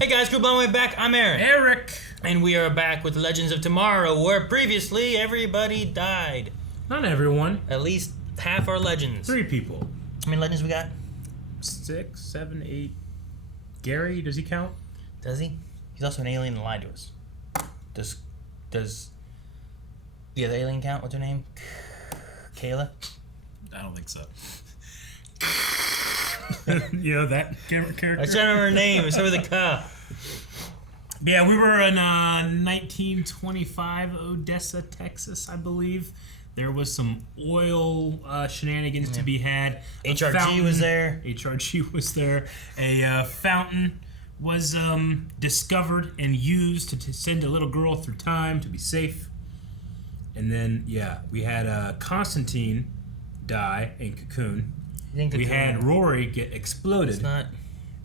Hey guys, Group Way back. I'm Aaron. Eric. And we are back with Legends of Tomorrow, where previously everybody died. Not everyone. At least half our legends. 3 people. How many legends we got? 6, 7, 8. Gary, does he count? Does he? He's also an alien that lied to us. Does the other alien count? What's her name? Kayla? I don't think so. You know that character? I was trying to remember her name. It's over the K. Yeah, we were in 1925 Odessa, Texas, I believe. There was some oil shenanigans to be had. HRG was there. HRG was there. A fountain was discovered and used to send a little girl through time to be safe. And then, yeah, we had Constantine die in Cocoon. We had Rory get exploded. It's not.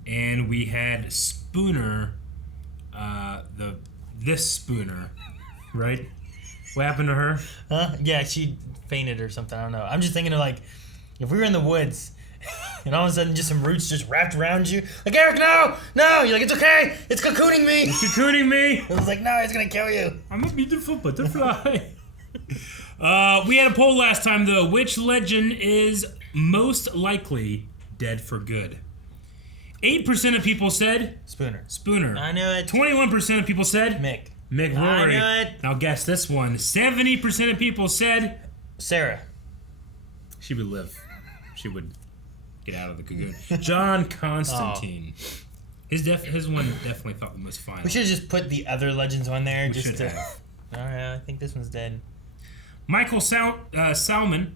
And we had Spooner, this Spooner, right? What happened to her? Huh? Yeah, she fainted or something. I don't know. I'm just thinking of like, if we were in the woods, and all of a sudden just some roots just wrapped around you. Like, Eric, no! You're like, it's okay! It's cocooning me! It's cocooning me! I was like, no, it's gonna kill you. I'm a beautiful butterfly. We had a poll last time, though. Which legend is most likely dead for good? 8% of people said... Spooner. I knew it. 21% of people said... Mick Rory. I knew it. Now guess this one. 70% of people said... Sarah. She would live. She would get out of the cocoon. John Constantine. Oh. His one definitely felt the most final. We should have just put the other legends on there. We should have. Alright, I think this one's dead. Michael Salmon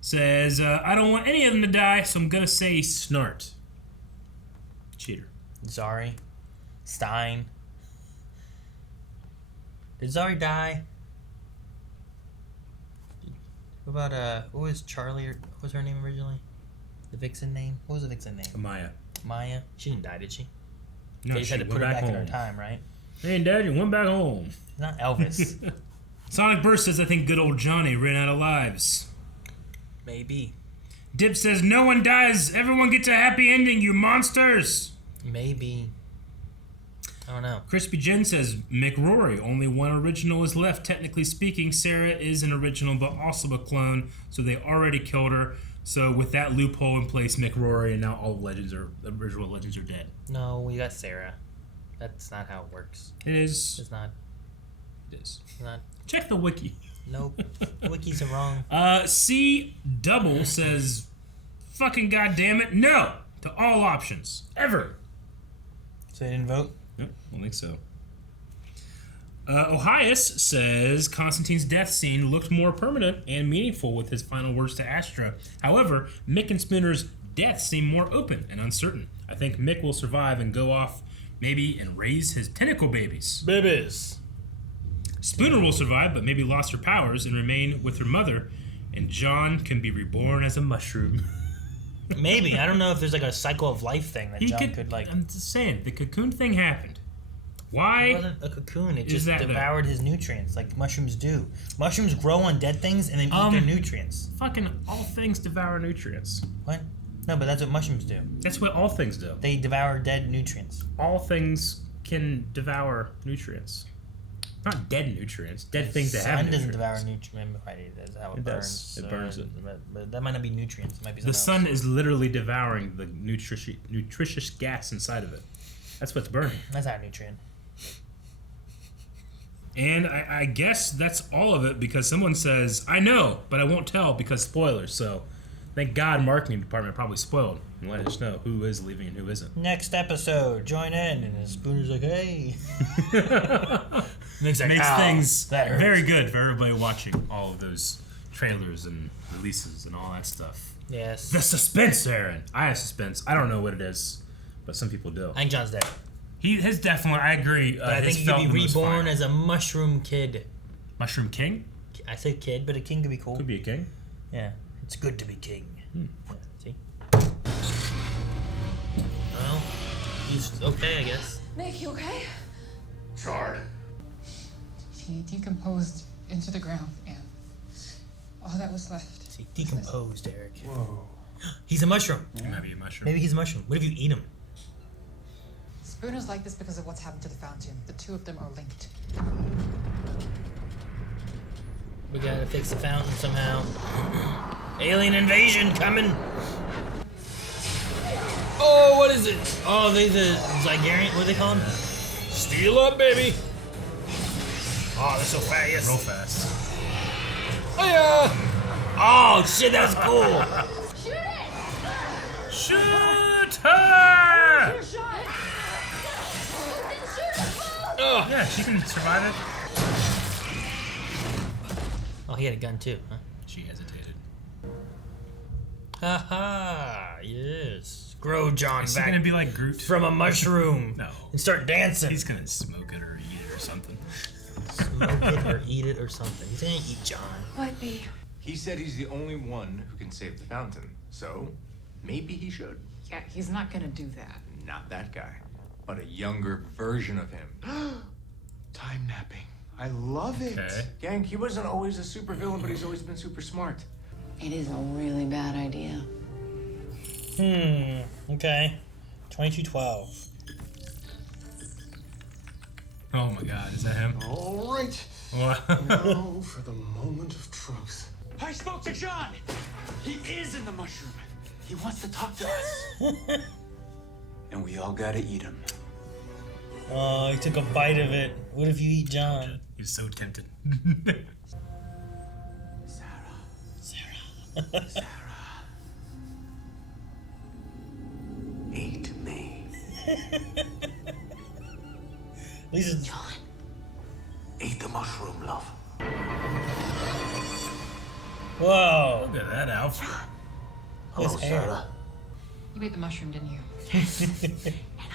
says, I don't want any of them to die, so I'm going to say Snart. Cheater. Zari. Stein. Did Zari die? What about, what was Charlie, or what was her name originally? The vixen name? What was the vixen name? Maya. Maya? She didn't die, did she? No, they just had to put her back in her time, right? Hey, Daddy, went back home. Not Elvis. Sonic Burst says, I think good old Johnny ran out of lives. Maybe. Dip says, no one dies. Everyone gets a happy ending, you monsters. Maybe. I don't know. Crispy Jen says, McRory. Only one original is left. Technically speaking, Sarah is an original, but also a clone, so they already killed her. So with that loophole in place, McRory, and now all the original legends are dead. No, we got Sarah. That's not how it works. It is. It's not. It is. It's not. Check the wiki. Nope. Wikis are wrong. C Double says, fucking goddamn it, no to all options. Ever. So they didn't vote? Nope, I don't think so. Ohias says Constantine's death scene looked more permanent and meaningful with his final words to Astra. However, Mick and Spooner's death seem more open and uncertain. I think Mick will survive and go off maybe and raise his tentacle babies. Babies. Spooner will survive, but maybe lost her powers and remain with her mother, and John can be reborn as a mushroom. Maybe. I don't know if there's like a cycle of life thing that John could like... I'm just saying, the cocoon thing happened. Why? It wasn't a cocoon. It just devoured his nutrients like mushrooms do. Mushrooms grow on dead things and then eat their nutrients. Fucking all things devour nutrients. What? No, but that's what mushrooms do. That's what all things do. They devour dead nutrients. All things can devour nutrients. Not dead nutrients. Dead things that have nutrients. The sun doesn't devour nutrients. That's how it burns. It burns it. But that might not be nutrients. It might be something else. The sun is literally devouring the nutritious gas inside of it. That's what's burning. That's not a nutrient. And I guess that's all of it because someone says, I know, but I won't tell because spoilers. So thank God marketing department probably spoiled and let us know who is leaving and who isn't. Next episode, join in. And Spooner's like, hey. Makes things very good for everybody watching all of those trailers and releases and all that stuff. Yes. The suspense, Aaron. I have suspense. I don't know what it is, but some people do. I think John's dead. His definitely, I agree. But I think he could be reborn as a mushroom kid. Mushroom king? I said kid, but a king could be cool. Could be a king. Yeah. It's good to be king. Yeah, see? Well, he's okay, I guess. Nick, you okay? Charred. He decomposed into the ground, and all that was left. See, decomposed, Eric. Whoa. He's a mushroom. He might be a mushroom. Maybe he's a mushroom. What if you eat him? Bruno's like this because of what's happened to the fountain. The two of them are linked. We gotta fix the fountain somehow. Alien invasion coming! Oh, what is it? Oh, the Zygarian, what do they call them? Steal up, baby! Oh, they're so fast. Real fast. Oh, yeah! Oh, shit, that's cool! Shoot her! Oh. Yeah, she can survive it. Oh, he had a gun too, huh? She hesitated. Haha, yes. Grow John Is he back gonna be like Groot? from a mushroom. No. And start dancing. He's gonna smoke it or eat it or something. Smoke it or eat it or something. He's gonna eat John. What, babe? He said he's the only one who can save the fountain, so maybe he should. Yeah, he's not gonna do that. Not that guy, but a younger version of him. Time napping. I love it. Okay. Gang, he wasn't always a supervillain, but he's always been super smart. It is a really bad idea. Okay. 2212. Oh my god, is that him? All right. What? Now for the moment of truth. I spoke to John. He is in the mushroom. He wants to talk to us. And we all gotta eat him. Oh, he took a bite of it. What if you eat John? He's so tempted. Sarah. Eat me. Lisa's John. Eat the mushroom, love. Whoa. Look at that outfit. His hair. You ate the mushroom, didn't you? And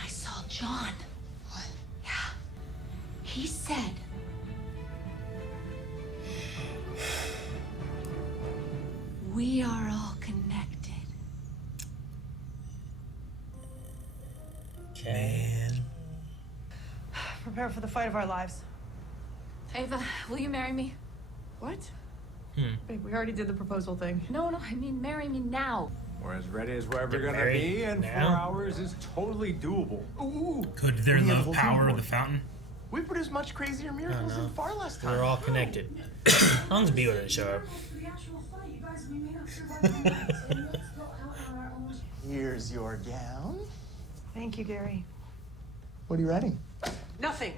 I saw John. What? Yeah. He said, we are all connected. Okay. Prepare for the fight of our lives. Ava, will you marry me? What? Babe, we already did the proposal thing. No, I mean marry me now. We're as ready as we're ever Get gonna married be, and now? 4 hours is totally doable. Ooh. Could their We have a love whole power team the aboard. fountain? We produce much crazier miracles know. in far less time. We're all connected. As long as B with it show up. Here's your gown. Thank you, Gary. What are you writing? Nothing.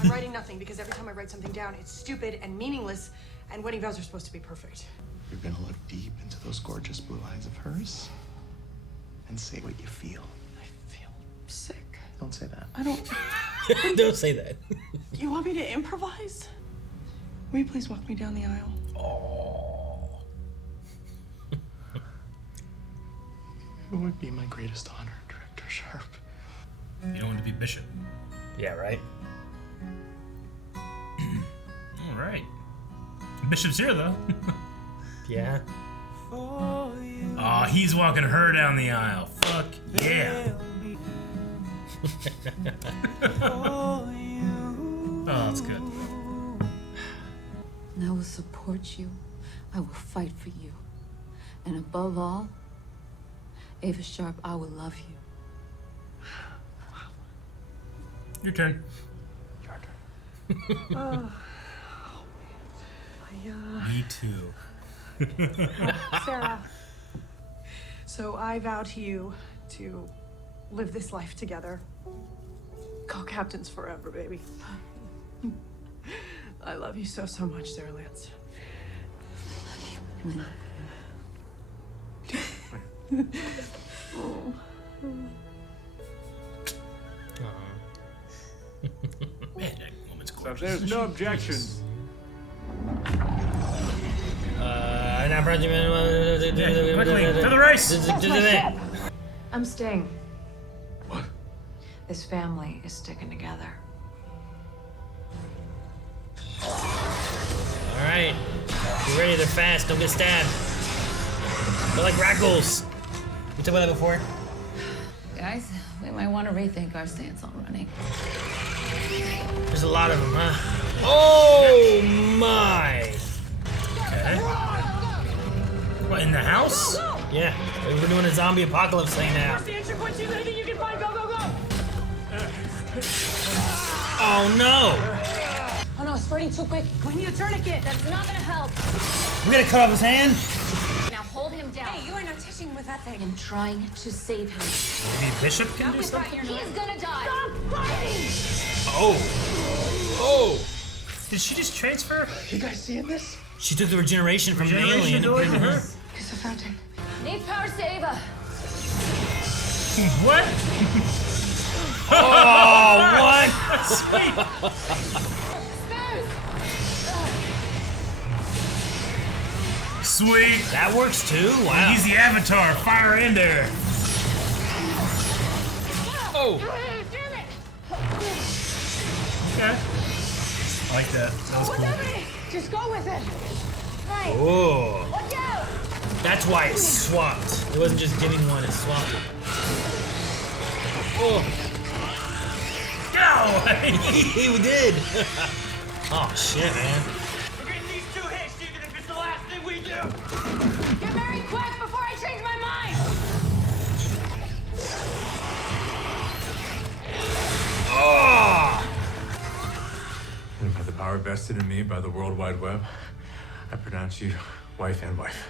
I'm writing nothing because every time I write something down, it's stupid and meaningless, and wedding vows are supposed to be perfect. You're gonna look deep into those gorgeous blue eyes of hers and say what you feel. I feel sick. Don't say that. I don't. Don't say that. You want me to improvise? Will you please walk me down the aisle? Oh. It would be my greatest honor, Director Sharp. You don't want to be Bishop. Yeah, right? All right. Bishop's here, though. Yeah. Oh, he's walking her down the aisle. Fuck yeah. Oh, that's good. And I will support you. I will fight for you. And above all, Ava Sharp, I will love you. Your turn. Me too. Sarah. So I vow to you to live this life together. Co-captains forever, baby. I love you so, so much, Sarah Lance. Man, that woman's So if gorgeous. there's no objections, Quickly, to the race! I'm staying. What? This family is sticking together. Alright. Be ready, they're fast, don't get stabbed. They're like ragdolls. You talked about that before? Guys, we might want to rethink our stance on running. There's a lot of them, huh? Oh my! Okay. What, in the house? Yeah, we're doing a zombie apocalypse thing now. The entry point to anything you can find. Go, go, go! Oh no! Oh no, it's spreading too quick. We need a tourniquet. That's not gonna help. We gotta cut off his hand. Now hold him down. Hey, you are not touching with that thing. I'm trying to save him. Maybe Bishop can do He's something? gonna die. Stop fighting! Oh. Oh. Did she just transfer? You guys seeing this? She took the regeneration from an Regeneration alien. to her? It's a fountain. Need power to Ava. What? Oh, what? Sweet. Sweet. That works too? Wow. Use the avatar. Fire in there. Oh. Okay. I like that. That was cool. Just go with it. Right. Oh. Watch out. That's why it swapped. It wasn't just giving one, it swapped. Oh. Go! He did. Oh, shit, man. We're getting these 2 hits, even if it's the last thing we do. Get very quick before I change my mind. Oh. And by the power vested in me by the World Wide Web, I pronounce you wife and wife.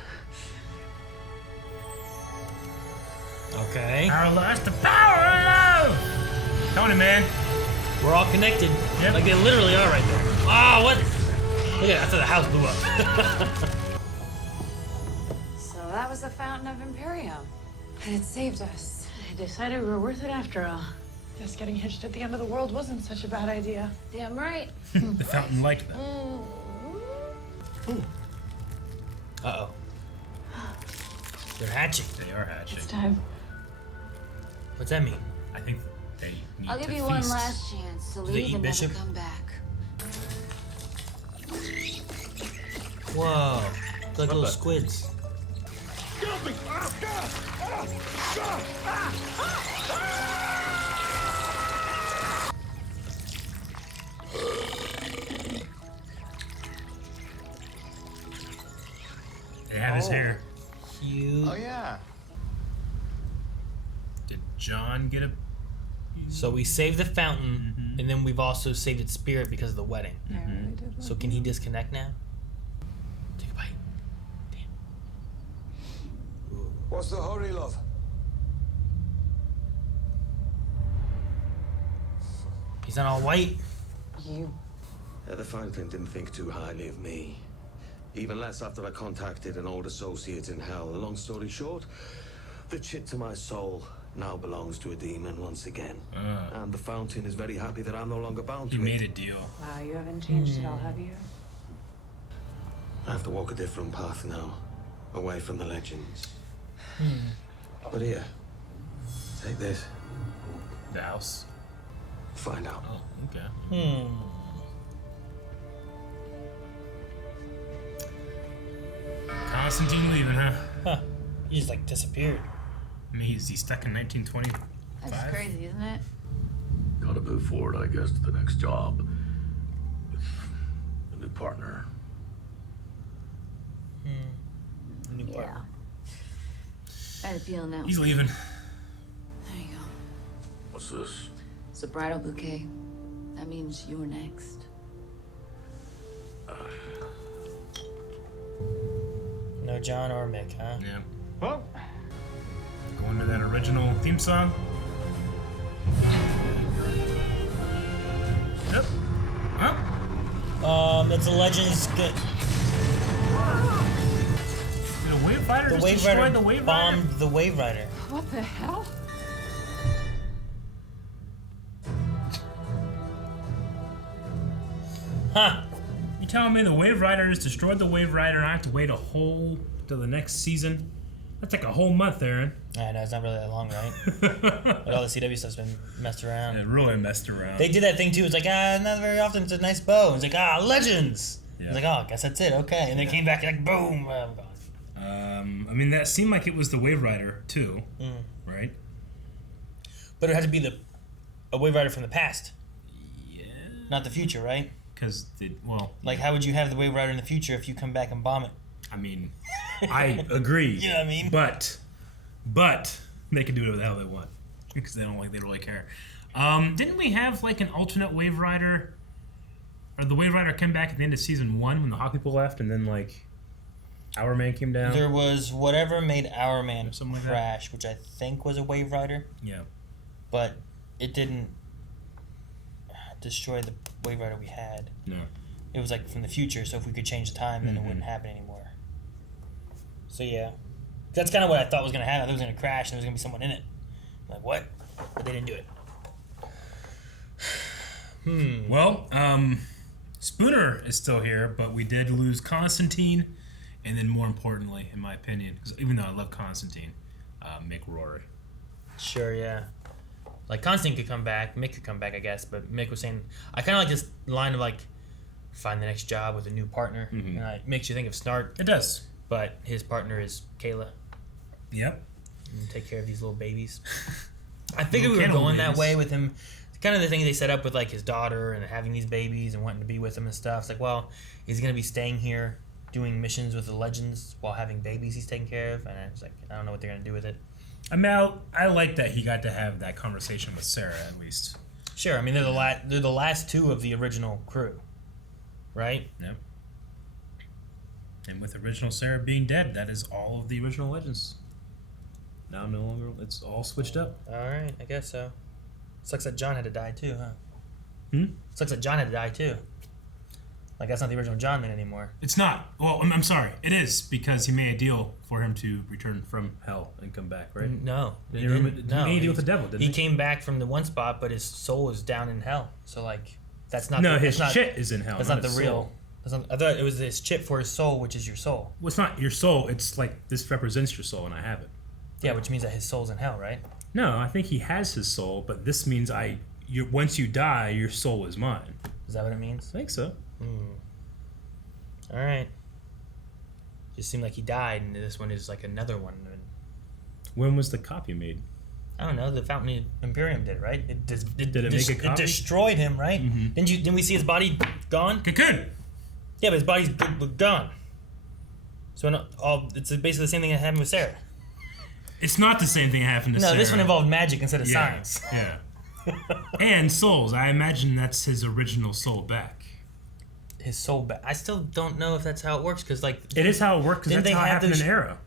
Okay. Our last, the power of love! Tony, man. We're all connected. Yep. Like they literally are right there. Oh, what? Look at that. I thought the house blew up. So that was the Fountain of Imperium. And it saved us. I decided we were worth it after all. Guess getting hitched at the end of the world wasn't such a bad idea. Damn right. The fountain liked that. Uh-oh. They're hatching. They are hatching. It's time. What's that mean? I think they need I'll to give you feast. one last chance to they leave eat and Bishop? never come back. Whoa. Like little squids. They have his hair. Cute. Oh, yeah. Did John get a... So we saved the fountain, and then we've also saved its spirit because of the wedding. I really did. So can he disconnect now? Take a bite. Damn. Ooh. What's the hurry, love? He's not all white. You. The Fountain didn't think too highly of me. Even less after I contacted an old associate in hell. Long story short, the chit to my soul now belongs to a demon once again. And the Fountain is very happy that I'm no longer bound You to made it. a deal. Wow, you haven't changed at all, have you? I have to walk a different path now, away from the legends. But here, take this. The house. Find out. Oh, okay. Constantine leaving, huh? Huh. He just like disappeared. I mean, is he stuck in 1925? That's crazy, isn't it? Gotta move forward, I guess, to the next job. With a new partner. New part. Yeah. I had a feeling now. He's leaving. There you go. What's this? It's a bridal bouquet. That means you're next. No John or Mick, huh? Yeah. Well, Going to that original theme song. Yep. Huh? It's a Legends. Did a Wave Rider The just Wave destroy Rider the Wave bombed Rider? the Wave Rider. What the hell? Huh. You telling me the Wave Riders destroyed the Wave Rider and I have to wait a whole till the next season? That's like a whole month, Aaron. I know, it's not really that long, right? But all the CW stuff's been messed around. It really messed around. They did that thing too. It's like, not very often. It's a nice bow. It's like, Legends. Yeah. It's like, I guess that's it. Okay. And they came back like, boom. I'm gone. I mean, that seemed like it was the Wave Rider too, right? But it had to be a Wave Rider from the past, Yeah. not the future, right? Because Like, how would you have the Wave Rider in the future if you come back and bomb it? I mean, I agree. You know what I mean? But they can do whatever the hell they want because they don't really care. Didn't we have like an alternate Wave Rider? Or the Wave Rider came back at the end of season 1 when the Hawk people left, and then like Our Man came down? There was whatever made Our Man Something like crash, which I think was a Wave Rider. Yeah. But it didn't destroy the Wave Rider we had. No. It was like from the future, so if we could change the time, then it wouldn't happen anymore. So yeah. That's kind of what I thought was going to happen. I thought it was going to crash and there was going to be someone in it. I'm like, what? But they didn't do it. Well, Spooner is still here, but we did lose Constantine, and then more importantly, in my opinion, because even though I love Constantine, Mick Rory. Sure, yeah. Like, Constantine could come back, Mick could come back, I guess, but Mick was saying, I kind of like this line of, like, find the next job with a new partner. And it makes you think of Snart. It does. But his partner is Kayla. Yep. And take care of these little babies. I figured we were going that way with him. Kind of the thing they set up with, like, his daughter and having these babies and wanting to be with him and stuff. It's like, well, he's going to be staying here doing missions with the Legends while having babies he's taking care of. And it's like, I don't know what they're going to do with it. I mean, I like that he got to have that conversation with Sarah, at least. Sure. I mean, they're the last two of the original crew. Right? Yep. And with original Sarah being dead, that is all of the original Legends. Now no longer, it's all switched up. All right, I guess so. Sucks that John had to die too, huh? Hmm? Sucks that John had to die too. Like, that's not the original John then anymore. It's not. Well, I'm sorry. It is, because he made a deal for him to return from hell and come back, right? No. He made a deal with the devil, didn't he? He came back from the one spot, but his soul is down in hell. So, like, that's not... No, his chit is in hell. That's not the real... I thought it was his chip for his soul, which is your soul. Well, it's not your soul. It's like, this represents your soul, and I have it. Yeah, which means that his soul's in hell, right? No, I think he has his soul, but this means once you die, your soul is mine. Is that what it means? I think so. All right. Just seemed like he died, and this one is like another one. When was the copy made? I don't know. The Fountain Imperium did, right? Did it make a copy? It destroyed him, right? Mm-hmm. Didn't we see his body gone? Cocoon. Yeah, but his body's gone. So it's basically the same thing that happened with Sarah. It's not the same thing that happened to Sarah. No, this one involved magic instead of science. Yeah. And souls. I imagine that's his original soul back. His soul back. I still don't know if that's how it works, because like... It is how it works, because that's how it happened in Arrow.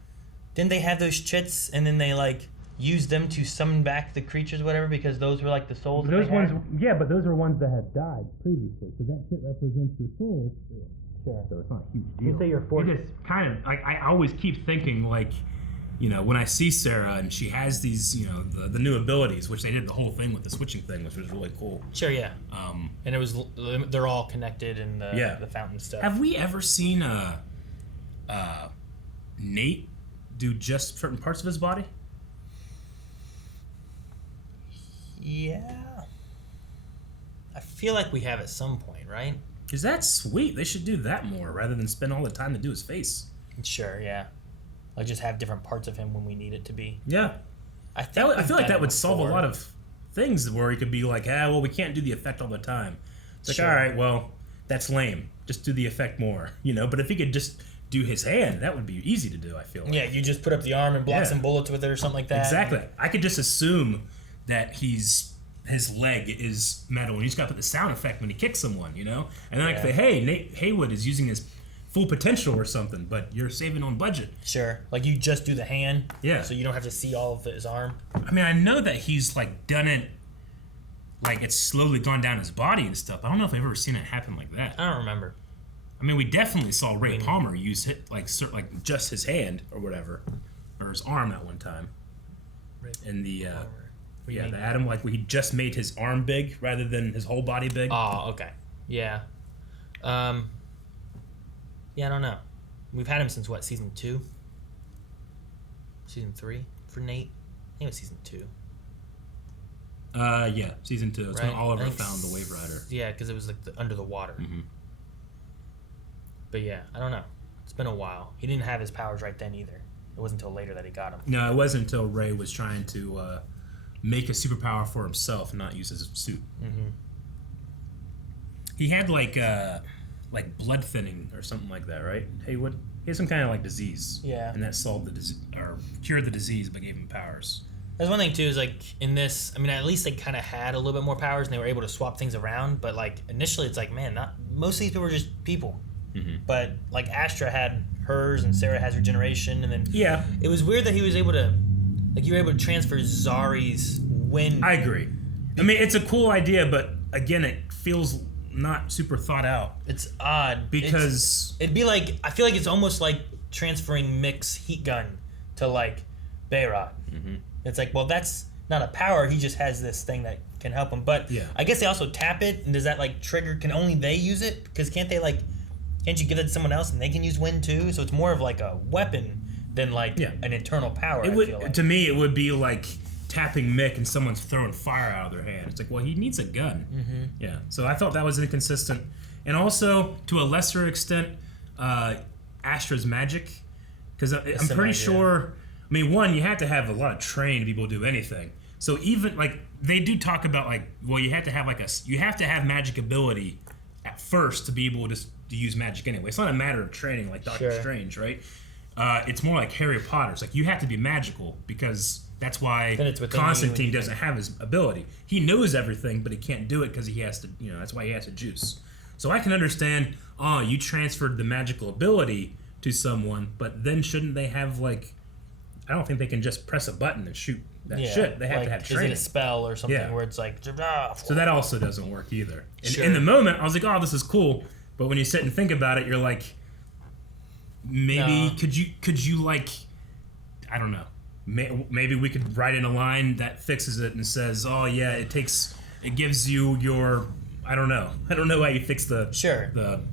Didn't they have those chits, and then they like used them to summon back the creatures or whatever, because those were like the souls Those ones, yeah, but those are ones that had died previously, so that chit represents your soul. Sure. So it's not a huge deal. You say you're forced. It just kind of, like, I always keep thinking, like, you know, when I see Sarah and she has these, you know, the new abilities, which they did the whole thing with the switching thing, which was really cool. Sure, yeah. And it was, they're all connected in the fountain stuff. Have we ever seen Nate do just certain parts of his body? Yeah. I feel like we have at some point, right? Because that's sweet. They should do that more rather than spend all the time to do his face. Sure, yeah. Like, just have different parts of him when we need it to be. Yeah. I feel like that would solve a lot of things where he could be like, well, we can't do the effect all the time. It's like, all right, well, that's lame. Just do the effect more, you know? But if he could just do his hand, that would be easy to do, I feel like. Yeah, you just put up the arm and block some bullets with it or something like that. Exactly. I could just assume that his leg is metal, and he's got to put the sound effect when he kicks someone, you know? And then I could say, hey, Nate Haywood is using his full potential or something, but you're saving on budget. Sure. Like, you just do the hand. Yeah. So you don't have to see all of his arm. I mean, I know that he's, like, done it, like, it's slowly gone down his body and stuff. I don't know if I've ever seen it happen like that. I don't remember. I mean, we definitely saw Ray Palmer use it, like just his hand or whatever, or his arm that one time. In the, the Atom, like, where he just made his arm big rather than his whole body big. Oh, okay. Yeah. Yeah, I don't know. We've had him since, what, season 2? Season 3 for Nate? I think it was season 2. Yeah, season 2. It's when Oliver found the Wave Rider. Yeah, because it was like under the water. Mm-hmm. But yeah, I don't know. It's been a while. He didn't have his powers right then either. It wasn't until later that he got them. No, it wasn't until Ray was trying to make a superpower for himself and not use his suit. Mm-hmm. He had like blood thinning or something like that, right? Haywood? He had some kind of like disease. Yeah. And that solved the disease, or cured the disease, but gave him powers. That's one thing too. Is like in this, I mean, at least they kind of had a little bit more powers, and they were able to swap things around. But like initially, it's like, man, not most of these people were just people. But like Astra had hers, and Sarah has regeneration, and then it was weird that he was able to, like, you were able to transfer Zari's wind. I agree. I mean, it's a cool idea, but again, it feels not super thought out. It's odd because it'd be like, I feel like it's almost like transferring Mick's heat gun to like Behrad. It's like, well, that's not a power. He just has this thing that can help him. But I guess they also tap it, and does that like trigger? Can only they use it? Because can't you give it to someone else and they can use wind too? So it's more of like a weapon than like an internal power. It would, I feel like. to me, it would be like tapping Mick and someone's throwing fire out of their hand. It's like, well, he needs a gun. Yeah. So I thought that was inconsistent, and also to a lesser extent, Astra's magic, because I'm pretty sure. I mean, one, you have to have a lot of trained people to do anything. So even like they do talk about like, well, you have to have magic ability at first to be able to use magic anyway. It's not a matter of training like Doctor Strange, right? It's more like Harry Potter. It's like you have to be magical because that's why Constantine doesn't have his ability. He knows everything, but he can't do it because he has to. That's why he has to juice. So I can understand. Oh, you transferred the magical ability to someone, but then shouldn't they have like? I don't think they can just press a button and shoot that shit. They have to have training. Is it a spell or something where it's like... So that also doesn't work either. In the moment, I was like, oh, this is cool. But when you sit and think about it, you're like, maybe could you like, I don't know. Maybe we could write in a line that fixes it and says, oh yeah, it gives you your... I don't know how you fix the...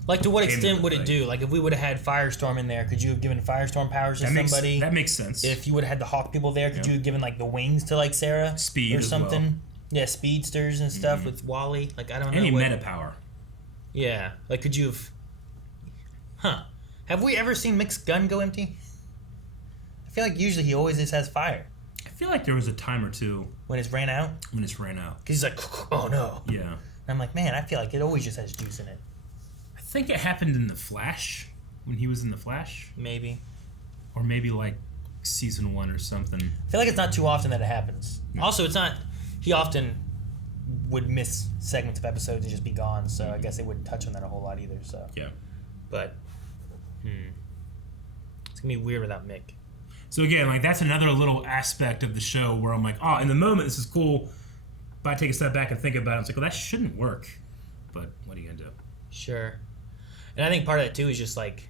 Like, to what extent would it do? Like, if we would have had Firestorm in there, could you have given Firestorm powers to somebody? That makes sense. If you would have had the Hawk people there, could you have given, like, the wings to, like, Sarah? Speed or something? Well. Yeah, speedsters and stuff with Wally. Like, I don't know. Any meta power. Yeah. Like, could you have... Have we ever seen Mick's gun go empty? I feel like usually he always just has fire. I feel like there was a time or two... When it's ran out? Because he's like, oh, no. Yeah. And I'm like, man, I feel like it always just has juice in it. I think it happened in The Flash, when he was in The Flash. Maybe. Or maybe like season 1 or something. I feel like it's not too often that it happens. No. Also, it's not... He often would miss segments of episodes and just be gone, so I guess they wouldn't touch on that a whole lot either, so... Yeah. But... It's gonna be weird without Mick. So again, like, that's another little aspect of the show where I'm like, oh, in the moment, this is cool... But I take a step back and think about it, it's like, well, that shouldn't work. But what are you going to do? Sure. And I think part of that, too, is just like...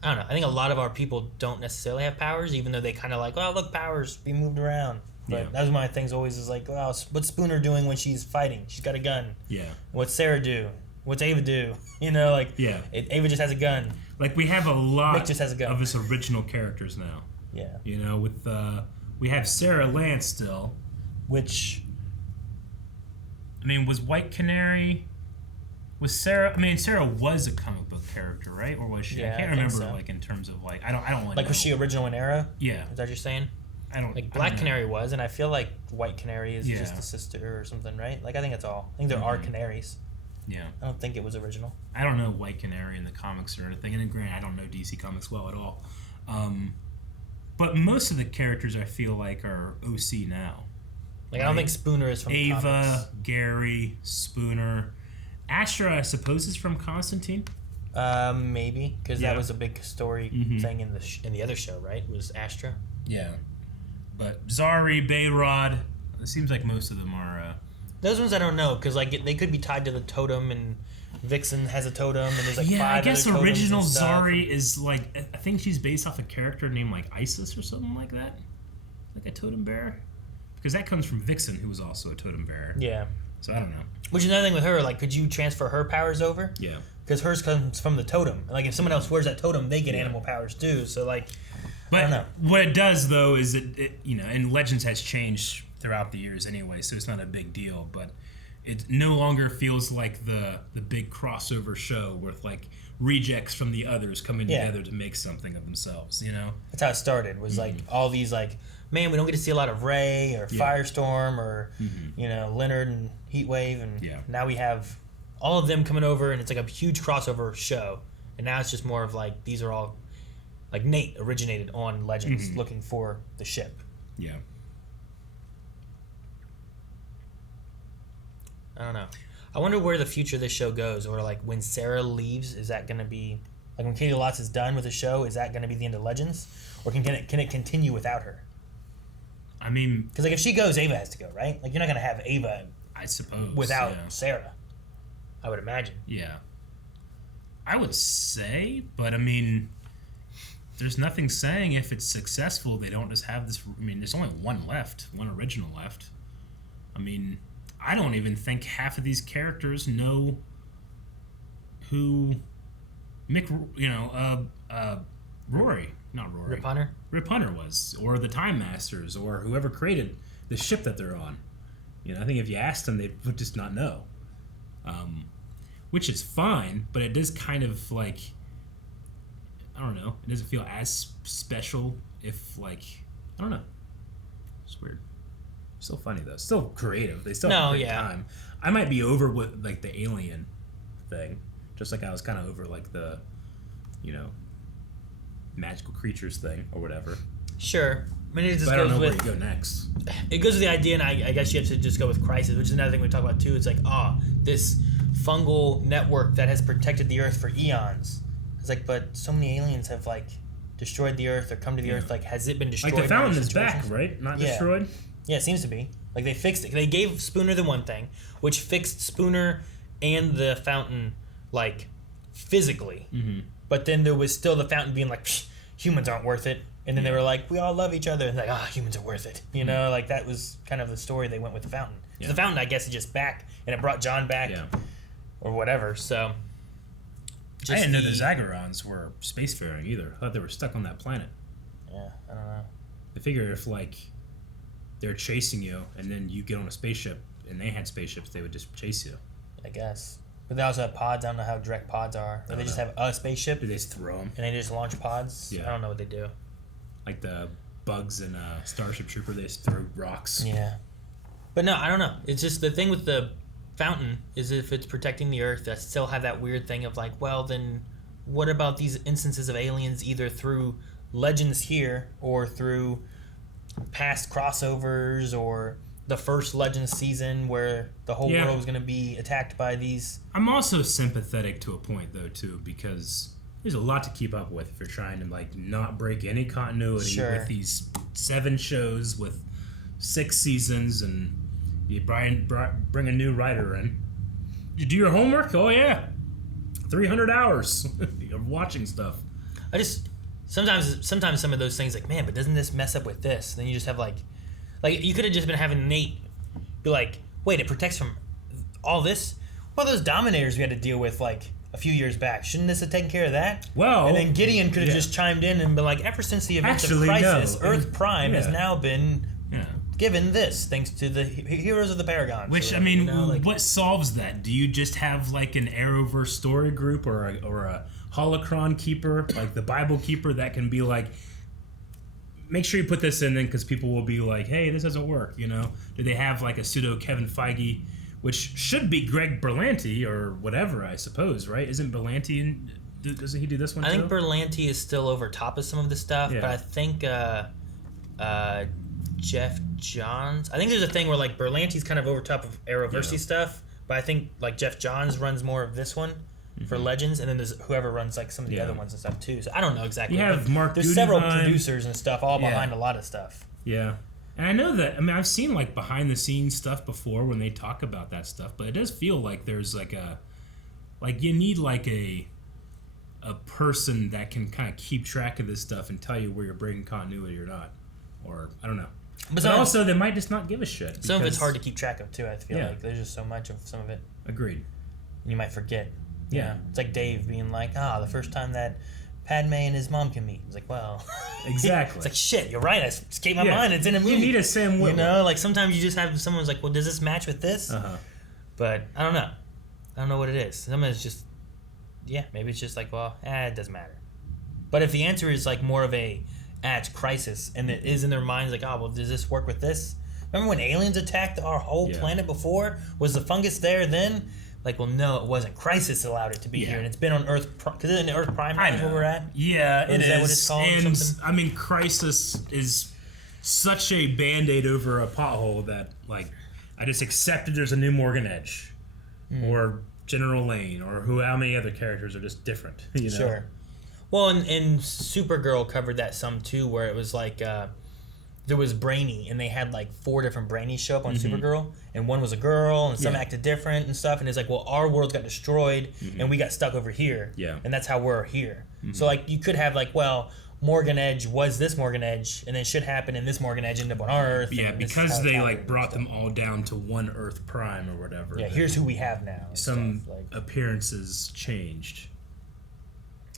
I don't know. I think a lot of our people don't necessarily have powers, even though they kind of like, well, look, powers, be moved around. But that was one of my things always is like, well, what's Spooner doing when she's fighting? She's got a gun. Yeah. What's Sarah do? What's Ava do? Like, Ava just has a gun. Like, we have a lot Mick just has a gun. of his original characters now. Yeah. With, we have Sarah Lance still. Which, I mean, was White Canary... Was Sarah... I mean, Sarah was a comic book character, right? Or was she? Yeah, I can't remember, like, in terms of, like... I don't really know. Was she original in Era? Yeah. Is that what you're saying? I don't... Like, Black Canary was, and I feel like White Canary is just a sister or something, right? Like, I think that's all. I think there are canaries. Yeah. I don't think it was original. I don't know White Canary in the comics or anything. And granted, I don't know DC Comics well at all. But most of the characters, I feel like, are OC now. Like, I don't think Spooner is from Ava, comics. Gary, Spooner. Astra, I suppose, is from Constantine. Maybe, because that was a big story thing in the other show, right? Was Astra? Yeah. But Zari, Behrad, it seems like most of them are... Those ones I don't know, because like they could be tied to the totem, and Vixen has a totem, and there's like 5 I guess other original Zari is like... I think she's based off a character named like Isis or something like that. Like a totem bearer. Because that comes from Vixen, who was also a totem bearer. Yeah. So I don't know. Which is another thing with her, like, could you transfer her powers over? Yeah. Because hers comes from the totem. Like, if someone else wears that totem, they get animal powers too. So, like, I don't know. What it does, though, is it and Legends has changed throughout the years anyway, so it's not a big deal. But it no longer feels like the big crossover show with, like, rejects from the others coming together to make something of themselves, That's how it started, was, like, all these, like... Man, we don't get to see a lot of Ray or Firestorm or, Leonard and Heatwave. And now we have all of them coming over, and it's like a huge crossover show. And now it's just more of like, these are all, like Nate originated on Legends looking for the ship. Yeah. I don't know. I wonder where the future of this show goes, or like when Sarah leaves, is that going to be like when Katie Lotz is done with the show? Is that going to be the end of Legends, or can it continue without her? I mean, because like if she goes, Ava has to go, right? Like you're not going to have Ava, I suppose, without Sarah. I would imagine. Yeah. I would say, but I mean, there's nothing saying if it's successful they don't just have this. I mean, there's only one original left. I mean, I don't even think half of these characters know who Rory, not Rory, Rip Hunter was, or the Time Masters, or whoever created the ship that they're on. I think if you asked them, they would just not know. Which is fine, but it does kind of like, I don't know, it doesn't feel as special if like, I don't know. It's weird. Still funny though. Still creative. They still have a great time. I might be over with like the alien thing, just like I was kind of over like the, magical creatures thing or whatever. Sure. I mean, it just I don't goes know with, where you go next. It goes with the idea, and I guess you have to just go with Crisis, which is another thing we talk about too. It's like, this fungal network that has protected the Earth for eons. It's like, but so many aliens have like destroyed the Earth or come to the Earth. Like, has it been destroyed? Like the fountain is back, right? Not destroyed. Yeah, it seems to be. Like they fixed it. They gave Spooner the one thing, which fixed Spooner and the fountain like physically. Mm-hmm. But then there was still the fountain being like, humans aren't worth it. And then they were like, we all love each other. And like, humans are worth it. Like that was kind of the story they went with the fountain. Yeah. The fountain, I guess, is just back, and it brought John back, or whatever. So I didn't know the Zagorons were spacefaring either. I thought they were stuck on that planet. Yeah, I don't know. I figure if like they're chasing you, and then you get on a spaceship, and they had spaceships, they would just chase you. I guess. But they also have pods. I don't know how direct pods are. Or they just have a spaceship. Do they just throw them? And they just launch pods? Yeah. I don't know what they do. Like the bugs in Starship Trooper, they just throw rocks. Yeah. But no, I don't know. It's just the thing with the fountain is if it's protecting the Earth, that still have that weird thing of like, well, then what about these instances of aliens either through Legends here or through past crossovers or the first Legends season where the whole world was going to be attacked by these. I'm also sympathetic to a point though too, because there's a lot to keep up with if you're trying to like not break any continuity with these 7 shows with 6 seasons, and you bring a new writer in. You do your homework? Oh yeah, 300 hours of watching stuff. I just sometimes some of those things like, man, but doesn't this mess up with this? Then you just have like you could have just been having Nate be like, wait, it protects from all this? Well, those Dominators we had to deal with like a few years back. Shouldn't this have taken care of that? Well, and then Gideon could have just chimed in and been like, ever since the events of Crisis, Earth Prime has now been given this, thanks to the heroes of the Paragons. Which, I mean, what solves that? Do you just have like an Arrowverse story group or a Holocron keeper, like the Bible keeper, that can be like, make sure you put this in then because people will be like, hey, this doesn't work, Do they have like a pseudo Kevin Feige, which should be Greg Berlanti or whatever, I suppose, right? Isn't Berlanti in... Doesn't he do this one too? I think Berlanti is still over top of some of the stuff, but I think Jeff Johns... I think there's a thing where like Berlanti's kind of over top of Arrowverse stuff, but I think like Jeff Johns runs more of this one for Legends, and then there's whoever runs like some of the other ones and stuff too. So I don't know exactly. You have Mark There's several producers and stuff all behind a lot of stuff. Yeah. And I know that, I mean, I've seen like behind the scenes stuff before when they talk about that stuff, but it does feel like there's like you need like a person that can kind of keep track of this stuff and tell you where you're breaking continuity or not. Or, I don't know. But also, they might just not give a shit. Some of it's hard to keep track of too, I feel like. There's just so much of some of it. Agreed. And you might forget. Yeah. It's like Dave being like, the first time that Padme and his mom can meet. It's like, well... Exactly. It's like, shit, you're right. I escaped my mind. It's in a movie. You need a Sam Witwer. Like sometimes you just have someone's like, well, does this match with this? But I don't know. I don't know what it is. Sometimes it's just... Yeah, maybe it's just like, well, it doesn't matter. But if the answer is like more of a, it's Crisis, and it is in their minds like, well, does this work with this? Remember when aliens attacked our whole planet before? Was the fungus there then? Like, well, no, it wasn't. Crisis allowed it to be here, and it's been on Earth... Because isn't Earth Prime where we're at? Yeah, is that what it's called? And, I mean, Crisis is such a Band-Aid over a pothole that, like, I just accepted there's a new Morgan Edge. Or General Lane, or how many other characters are just different, you know? Sure. Well, and Supergirl covered that some, too, where it was like, there was Brainy, and they had like 4 different Brainies show up on Supergirl, and one was a girl, and some acted different and stuff, and it's like, well, our world got destroyed, and we got stuck over here, and that's how we're here. So, like, you could have, like, well, Morgan Edge was this Morgan Edge, and then shit happened, and this Morgan Edge ended up on our Earth. Yeah, because they, like, brought them all down to one Earth Prime or whatever. Yeah, here's who we have now. Some appearances changed.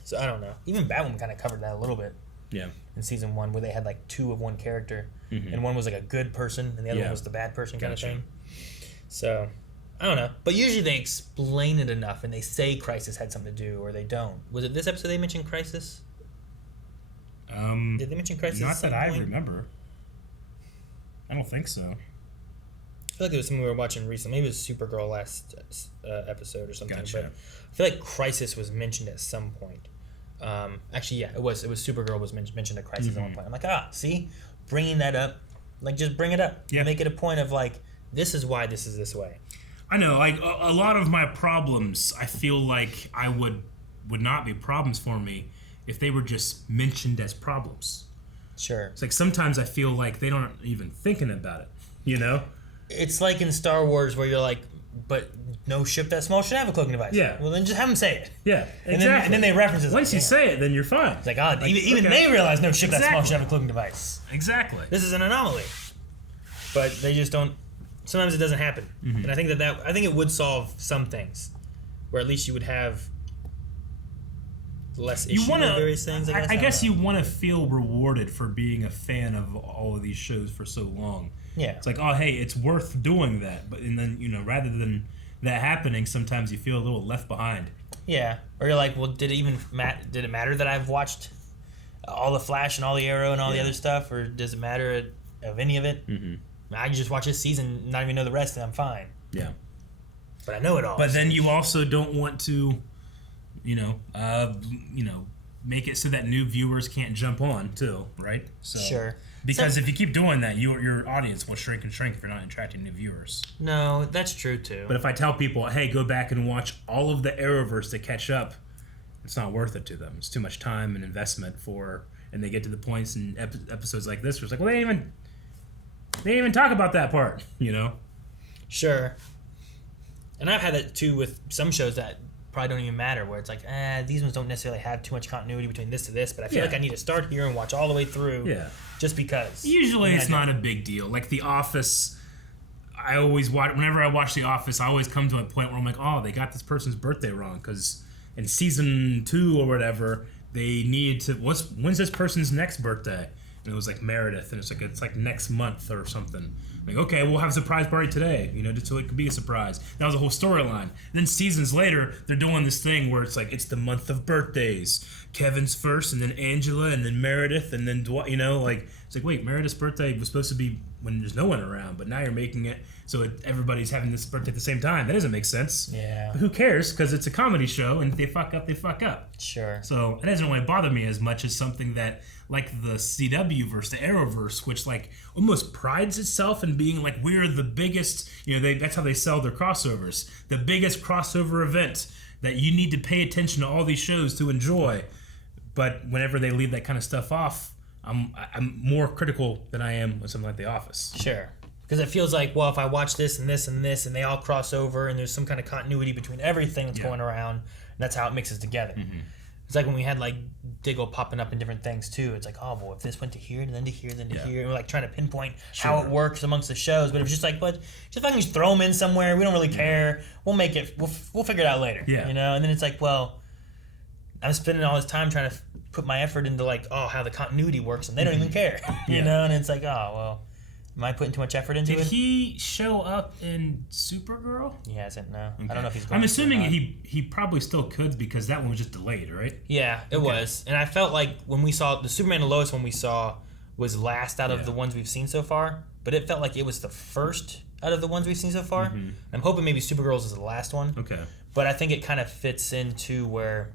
So, I don't know. Even Batwoman kind of covered that a little bit. Yeah. In season 1, where they had like 2 of one character, and one was like a good person, and the other one was the bad person kind of thing. So, I don't know. But usually they explain it enough, and they say Crisis had something to do, or they don't. Was it this episode they mentioned Crisis? Did they mention Crisis? Not that I remember. I don't think so. I feel like it was something we were watching recently. Maybe it was Supergirl last episode or something. Gotcha. But I feel like Crisis was mentioned at some point. Actually, yeah, it was Supergirl was mentioned at Crisis at one point. I'm like, see? Bringing that up. Like, just bring it up. Yeah. Make it a point of, like, this is why this is this way. I know, like, a lot of my problems, I feel like I would not be problems for me if they were just mentioned as problems. Sure. It's like sometimes I feel like they aren't even thinking about it, you know? It's like in Star Wars where you're like, but no ship that small should have a cloaking device. Yeah. Well, then just have them say it. Yeah, exactly. And then they reference it. Once you say it, then you're fine. It's like, even they realize no ship that small should have a cloaking device. Exactly. This is an anomaly. But they just don't. Sometimes it doesn't happen. And I think I think it would solve some things, where at least you would have less issues with various things. I guess you want to feel rewarded for being a fan of all of these shows for so long. Yeah. It's like, oh, hey, it's worth doing that. But and then, you know, rather than that happening, sometimes you feel a little left behind. Yeah. Or you're like, well, did it matter that I've watched all the Flash and all the Arrow and all the other stuff, or does it matter of any of it? I can just watch this season, not even know the rest, and I'm fine. Yeah. But I know it all. But then you also don't want to, make it so that new viewers can't jump on too, right? So, sure. Because if you keep doing that, your audience will shrink and shrink if you're not attracting new viewers. No, that's true too. But if I tell people, hey, go back and watch all of the Arrowverse to catch up, it's not worth it to them. It's too much time and investment and they get to the points in episodes like this where it's like, well, they didn't even talk about that part, you know? Sure. And I've had that too with some shows that probably don't even matter, where it's like, these ones don't necessarily have too much continuity between this to this, but I feel like I need to start here and watch all the way through. Yeah. Just because. Usually it's not a big deal. Like The Office, I always watch. Whenever I watch The Office, I always come to a point where I'm like, oh, they got this person's birthday wrong, because in season 2 or whatever, they needed to. When's this person's next birthday? And it was like Meredith, and it's like next month or something. Like, okay, we'll have a surprise party today, just so it could be a surprise. That was a whole storyline. Then seasons later, they're doing this thing where it's like, it's the month of birthdays. Kevin's first, and then Angela, and then Meredith, and then Dwight, it's like, wait, Meredith's birthday was supposed to be when there's no one around, but now you're making it so everybody's having this birthday at the same time. That doesn't make sense. Yeah. But who cares? Because it's a comedy show, and if they fuck up, they fuck up. Sure. So it doesn't really bother me as much as something that, like the CW verse, the Arrowverse, which like almost prides itself in being like, we're the biggest, that's how they sell their crossovers. The biggest crossover event that you need to pay attention to all these shows to enjoy. But whenever they leave that kind of stuff off, I'm more critical than I am with something like The Office. Sure. Because it feels like, well, if I watch this and this and this, and they all cross over, and there's some kind of continuity between everything that's going around, and that's how it mixes together. It's like when we had like Diggle popping up in different things too. It's like, oh, well, if this went to here, then to here, then to here, and we're like trying to pinpoint how it works amongst the shows. But it's just like, but just fucking just throw them in somewhere. We don't really care. We'll make it. We'll figure it out later. Yeah. And then it's like, well, I'm spending all this time trying to put my effort into like, oh, how the continuity works, and they don't even care. You know, and it's like, oh, well, am I putting too much effort into it? Did he show up in Supergirl? He hasn't, no. Okay. I don't know if he's going I'm assuming he probably still could, because that one was just delayed, right? Yeah, it was. And I felt like when we saw the Superman and Lois one we saw was last out of the ones we've seen so far, but it felt like it was the first out of the ones we've seen so far. I'm hoping maybe Supergirl's is the last one. Okay. But I think it kind of fits into where...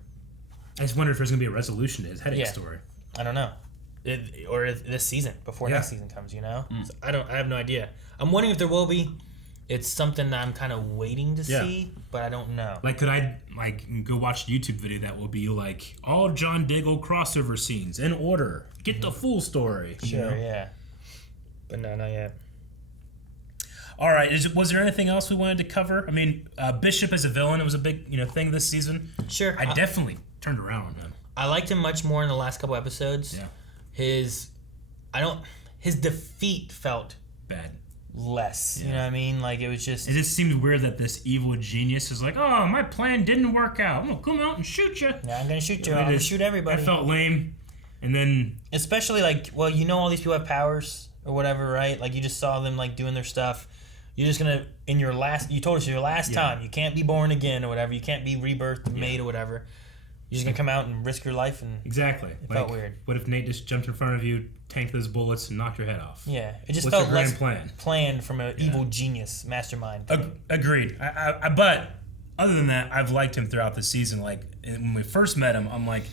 I just wonder if there's going to be a resolution to his headache story. I don't know. or this season before next season comes. You know, so I have no idea. I'm wondering if there will be. It's something that I'm kind of waiting to see, but I don't know. Like, could I go watch a YouTube video that will be like all John Diggle crossover scenes in order? Get the full story. Sure, yeah. But no, not yet. All right. Was there anything else we wanted to cover? I mean, Bishop as a villain, it was a big thing this season. Sure. I definitely turned around on him. I liked him much more in the last couple episodes. Yeah. His defeat felt bad. Less. You know what I mean? Like, it just seemed weird that this evil genius is like, oh, my plan didn't work out. I'm gonna come out and shoot you. Yeah, I'm gonna shoot you. I'm gonna shoot everybody. I felt lame. And then, especially like, well, all these people have powers or whatever, right? Like, you just saw them like doing their stuff. You're just gonna you told us your last time. You can't be born again or whatever. You can't be rebirthed, made or whatever. You're just gonna come out and risk your life and exactly. It felt weird. What if Nate just jumped in front of you, tanked those bullets, and knocked your head off? Yeah, it just What's felt your less grand planned from an evil genius mastermind. Agreed. But other than that, I've liked him throughout the season. Like when we first met him, I'm like,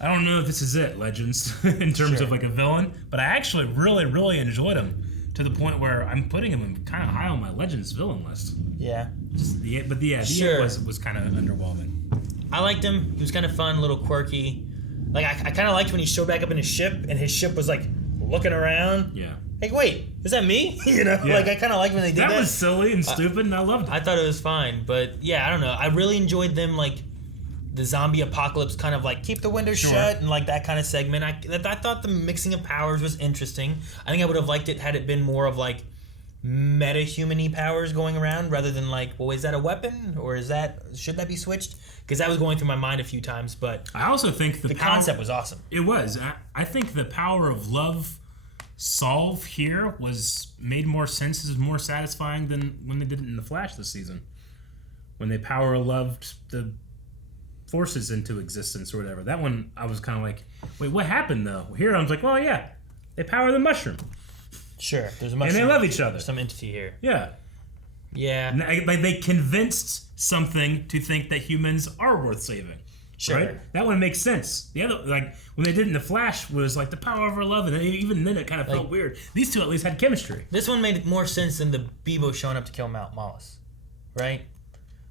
I don't know if this is it, Legends, in terms of like a villain. But I actually really, really enjoyed him to the point where I'm putting him kind of high on my Legends villain list. Yeah. The end was kind of underwhelming. I liked him. He was kind of fun, a little quirky. Like, I kind of liked when he showed back up in his ship, and his ship was, like, looking around. Yeah. Like, wait, is that me? Like, I kind of liked when they did that. That was silly and stupid, and I loved it. I thought it was fine. But, yeah, I don't know. I really enjoyed them, like, the zombie apocalypse kind of, like, keep the windows shut and, like, that kind of segment. I thought the mixing of powers was interesting. I think I would have liked it had it been more of, like, meta-human-y powers going around rather than, like, well, is that a weapon? Or should that be switched? Because that was going through my mind a few times, but I also think the concept was awesome. It was. I think the power of love solve here made more sense, is more satisfying than when they did it in The Flash this season. When they power loved the forces into existence or whatever. That one, I was kind of like, wait, what happened though? Here I was like, well, yeah, they power the mushroom. Sure, there's a mushroom. And they love each other. There's some entity here. Yeah. Yeah. Like they convinced something to think that humans are worth saving. Sure. Right? That one makes sense. The other, like when they did in The Flash, was like the power of our love, and even then it kind of felt weird. These two at least had chemistry. This one made more sense than the Bebo showing up to kill Mollis, right?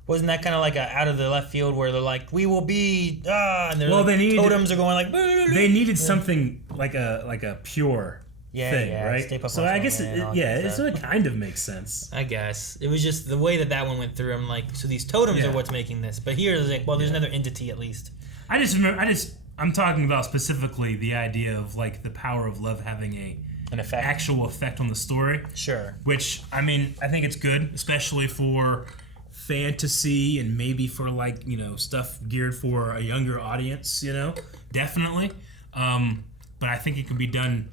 Wasn't that kind of like out of the left field where they're like, we will be, and totems are going like, they needed something like a pure thing, right? So I guess it kind of makes sense. I guess it was just the way that one went through. I'm like, so these totems are what's making this, but here it's like, well, there's another entity at least. I'm talking about specifically the idea of like the power of love having an effect, actual effect on the story. Sure. Which I mean, I think it's good, especially for fantasy and maybe for like stuff geared for a younger audience. Definitely. But I think it can be done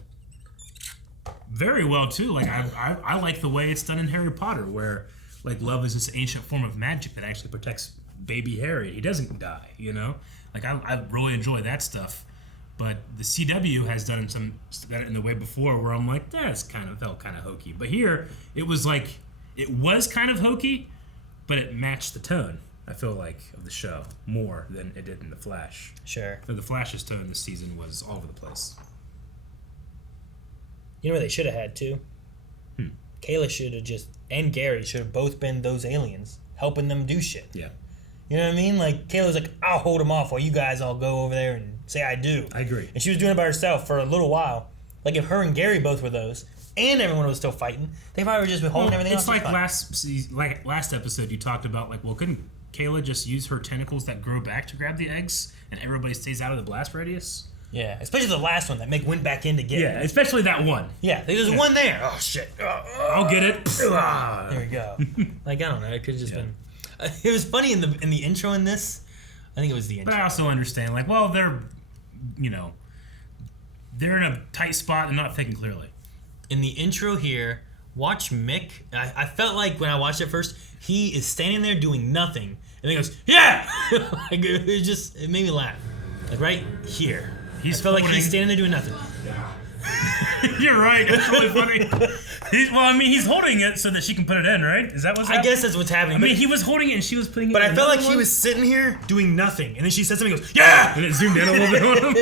very well too. Like I like the way it's done in Harry Potter, where like love is this ancient form of magic that actually protects baby Harry. He doesn't die, Like I really enjoy that stuff. But the CW has done that in the way before, where I'm like, felt kind of hokey. But here it was kind of hokey, but it matched the tone, I feel like, of the show more than it did in The Flash. Sure. The Flash's tone this season was all over the place. You know what they should have had too? Kayla should have and Gary should have both been those aliens, helping them do shit. Yeah. You know what I mean? Like, Kayla's like, I'll hold them off while you guys all go over there and say I do. I agree. And she was doing it by herself for a little while. Like, if her and Gary both were those, and everyone was still fighting, they probably would just be holding everything else. It's like last episode you talked about, like, well, couldn't Kayla just use her tentacles that grow back to grab the eggs, and everybody stays out of the blast radius? Yeah, especially the last one that Mick went back in to get. Yeah, especially that one. Yeah, there's one there. Oh, shit. I'll get it. There we go. Like, I don't know. It could have just been... It was funny in the intro in this. I think it was the intro. But I also understand, like, well, they're in a tight spot and not thinking clearly. In the intro here, watch Mick. I felt like when I watched it first, he is standing there doing nothing. And then he goes, yeah! Like, it made me laugh. Like, right here. I felt like he's standing there doing nothing. You're right. It's really funny. He's holding it so that she can put it in, right? Is that what's happening? I guess that's what's happening. I mean, he was holding it and she was putting it in. But I felt like he was sitting here doing nothing. And then she said something, he goes, yeah! And it zoomed in a little bit on him.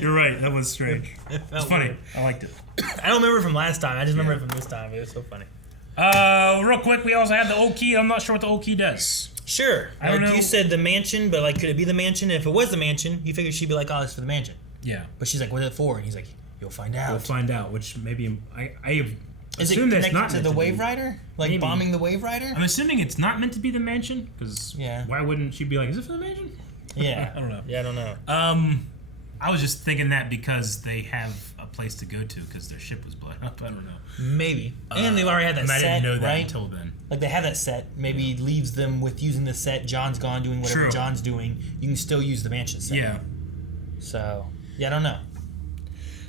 You're right, that was strange. It's funny. Weird. I liked it. I don't remember it from last time. I just remember it from this time. It was so funny. Real quick, we also have the old key. I'm not sure what the old key does. Sure. I don't know. You said the mansion, but like, could it be the mansion? If it was the mansion, you figured she'd be like, oh, it's for the mansion. Yeah. But she's like, what's it for? And he's like, you'll find out. We'll find out, which maybe I is it connected to the Wave Rider? Like maybe. Bombing the Wave Rider? I'm assuming it's not meant to be the mansion, because why wouldn't she be like, is it for the mansion? Yeah. I don't know. Yeah, I don't know. I was just thinking that because they have a place to go to because their ship was blown up. I don't know. Maybe. And they've already had that set, I didn't know that right? until then. Like they have that set. Maybe leaves them with using the set. John's gone doing whatever John's doing. You can still use the mansion set. Yeah. So, yeah, I don't know.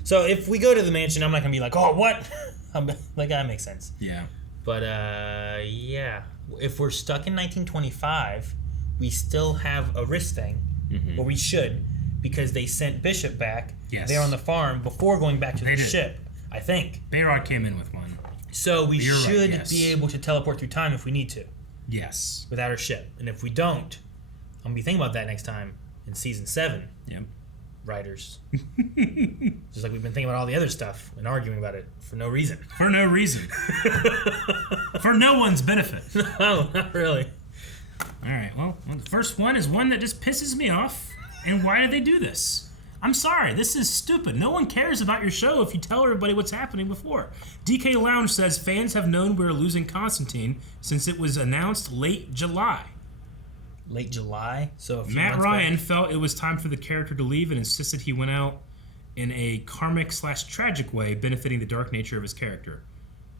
So if we go to the mansion, I'm not going to be like, oh, what? Like, that makes sense. Yeah. But, yeah. If we're stuck in 1925, we still have a wrist thing. Or we should, because they sent Bishop back there on the farm before going back to the ship, I think. Bayrod came in with one. So we should be able to teleport through time if we need to. Yes. Without our ship. And if we don't, I'm going to be thinking about that next time in Season 7. Yep. Writers. Just like we've been thinking about all the other stuff and arguing about it for no reason. For no reason. For no one's benefit. No, not really. All right, well, the first one is one that just pisses me off. And why did they do this? I'm sorry, this is stupid. No one cares about your show if you tell everybody what's happening before. DK Lounge says fans have known we're losing Constantine since it was announced late July. Late July? So Matt Ryan felt it was time for the character to leave and insisted he went out in a karmic/tragic way, benefiting the dark nature of his character.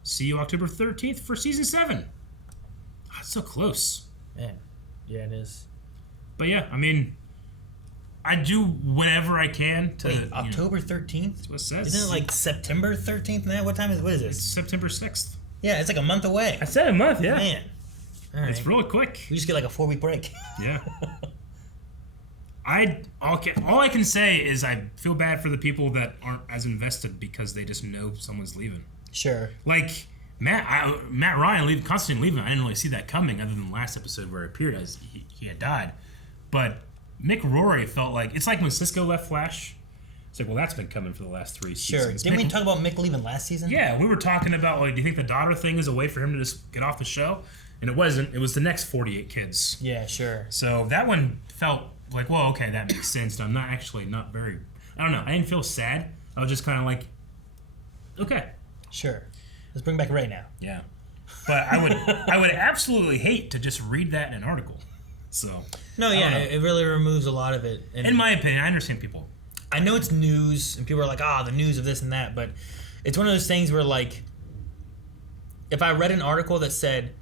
See you October 13th for Season 7. Oh, it's so close. Man. Yeah, it is. But yeah, I mean, I do whatever I can to... Wait, October 13th? That's what it says. Isn't it like September 13th? What time is this? It's September 6th. Yeah, it's like a month away. I said a month, yeah. Man. All right. It's really quick. We just get like a 4-week break. Yeah. All I can say is I feel bad for the people that aren't as invested because they just know someone's leaving. Sure. Like Matt Ryan leaving, Constantine leaving. I didn't really see that coming, other than the last episode where it appeared as he had died. But Mick Rory felt like it's like when Cisco left Flash. It's like, well, that's been coming for the last 3 seasons. Didn't we talk about Mick leaving last season? Yeah, we were talking about like, do you think the daughter thing is a way for him to just get off the show? And it wasn't. It was the next 48 kids. Yeah, sure. So that one felt like, well, okay, that makes sense. I'm not very... I don't know. I didn't feel sad. I was just kind of like, okay. Sure. Let's bring back Ray now. Yeah. But I would absolutely hate to just read that in an article. So... No, yeah, it really removes a lot of it. And in my opinion, I understand people. I know it's news, and people are like, the news of this and that, but it's one of those things where, like, if I read an article that said,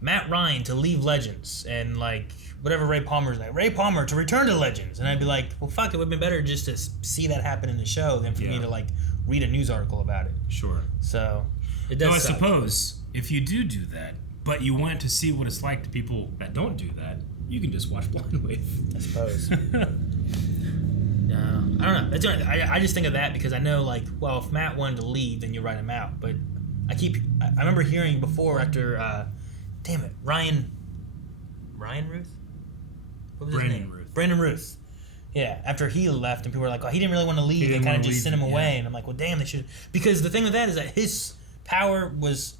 Matt Ryan to leave Legends, and, like, whatever Ray Palmer's like, Ray Palmer to return to Legends, and I'd be like, well, fuck, it would have been better just to see that happen in the show than for me to, like, read a news article about it. Sure. So, it does suck. I suppose, if you do that, but you want to see what it's like to people that don't do that, you can just watch Blind Wave. I suppose. No, I don't know. That's the only thing. I just think of that because I know, like, well, if Matt wanted to leave, then you write him out. But I remember hearing before after, Ryan Ruth? What was his name? Brandon Ruth. Yeah, after he left and people were like, oh, he didn't really want to leave. They kind of just sent him away. And I'm like, well, damn, they should. Because the thing with that is that his power was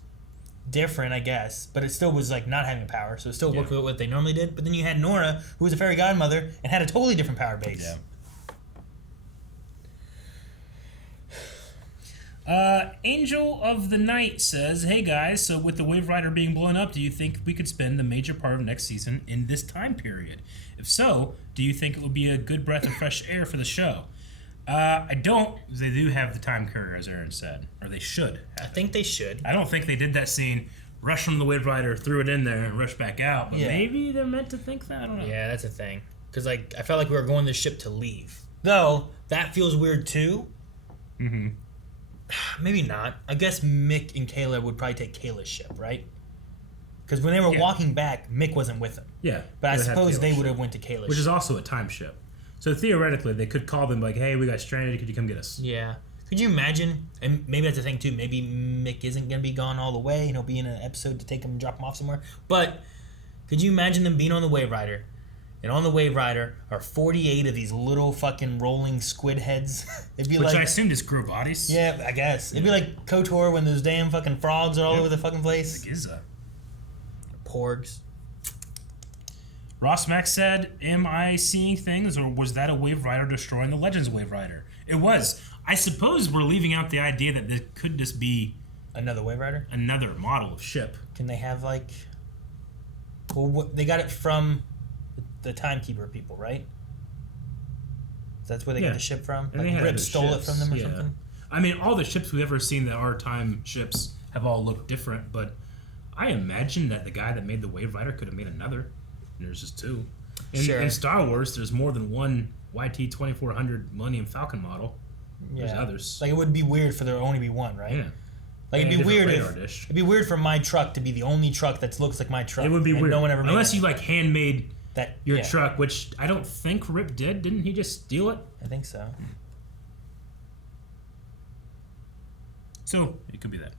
different, I guess, but it still was like not having power, so it still worked with what they normally did. But then you had Nora, who was a fairy godmother and had a totally different power base. Angel of the Night says, hey guys, so with the Wave Rider being blown up, do you think we could spend the major part of next season in this time period? If so, do you think it would be a good breath of fresh air for the show? I don't. They do have the time courier, as Aaron said. Or they should. I think they should. I don't think they did that scene, rushed from the Wave Rider, threw it in there, and rushed back out. But maybe they're meant to think that. I don't know. Yeah, that's a thing. Because like, I felt like we were going the ship to leave. Though, that feels weird too. Mm-hmm. Maybe not. I guess Mick and Kayla would probably take Kayla's ship, right? Because when they were walking back, Mick wasn't with them. Yeah. But I suppose they would have went to Kayla's ship. Which is also a time ship. So theoretically, they could call them like, hey, we got stranded. Could you come get us? Yeah. Could you imagine? And maybe that's the thing too. Maybe Mick isn't gonna be gone all the way, and he'll be in an episode to take him and drop him off somewhere. But could you imagine them being on the Wave Rider, and on the Wave Rider are 48 of these little fucking rolling squid heads? It'd be Which like, I assumed is crew bodies. Yeah, I guess it'd be like KOTOR when those damn fucking frogs are all over the fucking place. The Giza. Porgs. Ross Mack said, "Am I seeing things, or was that a Wave Rider destroying the Legends Wave Rider?" It was. I suppose we're leaving out the idea that this could just be another Wave Rider, another model of ship. Can they have like? Well, they got it from the Timekeeper people, right? That's where they got the ship from. And like Rip stole it from them or something. I mean, all the ships we've ever seen that are time ships have all looked different, but I imagine that the guy that made the Wave Rider could have made another. And there's just two. In Star Wars, there's more than one YT-2400 Millennium Falcon model. There's others. Like, it would be weird for there only to be one, right? Yeah. Like, it'd be weird it'd be weird for my truck to be the only truck that looks like my truck. It would be weird. No one ever made unless you like handmade your yeah. truck, which I don't think Rip did. Didn't he just steal it? I think so. So it could be that.